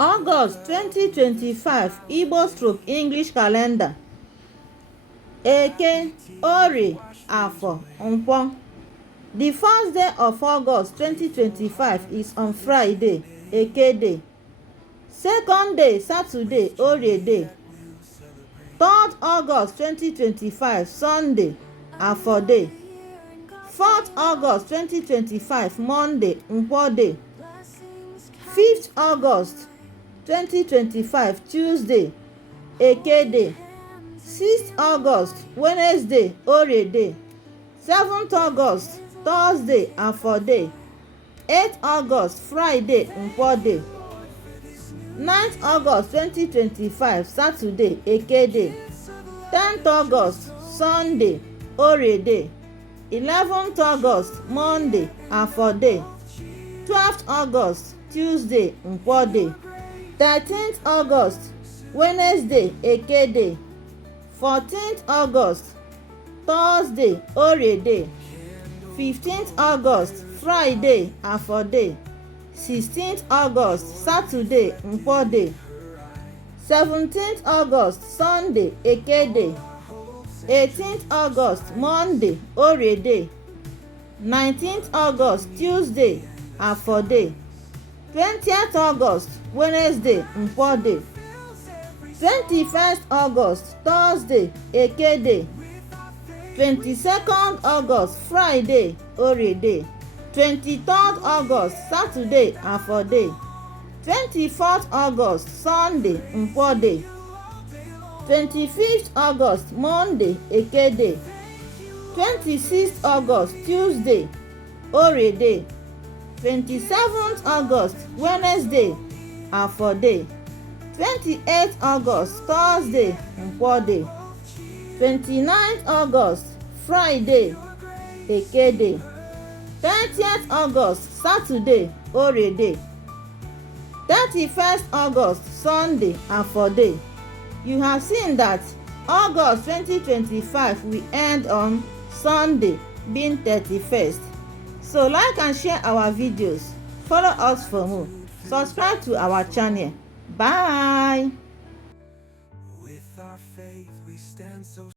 August 2025 Igbo/English calendar. Eke, Orie, Afọ, Nkwọ. The first day of August 2025 is on Friday, Eke Day. Second day, Saturday, Orie Day. 3rd August 2025, Sunday, Afọ Day. 4th August 2025, Monday, Nkwọ Day. 5th August 2025, Tuesday, Eke Day. 6th August, Wednesday, Orie Day. 7th August, Thursday, Afọ Day. 8th August, Friday, Nkwọ Day. 9th August 2025, Saturday, Eke Day. 10th August, Sunday, Orie Day. 11th August, Monday, Afọ Day. 12th August, Tuesday, Nkwọ Day. 13th August, Wednesday, Eke Day. 14th August, Thursday, Orie Day. 15th August, Friday, Afọ Day. 16th August, Saturday, Nkwọ Day. 17th August, Sunday, Eke Day. 18th August, Monday, Orie Day. 19th August, Tuesday, Afọ Day. 20th August, Wednesday, Nkwọ Day. 21st August, Thursday, Eke Day. 22nd August, Friday, Orie Day. 23rd August, Saturday, Afọ Day. 24th August, Sunday, Nkwọ Day. 25th August, Monday, Eke Day. 26th August, Tuesday, Orie Day. 27th August, Wednesday, Afọ Day. 28th August, Thursday, Nkwọ Day. 29th August, Friday, Eke Day. 30th August, Saturday, Orie Day. 31st August, Sunday, Afọ Day. You have seen that August 2025 will end on Sunday, being 31st. So like and share our videos. Follow us for more. Subscribe to our channel. Bye.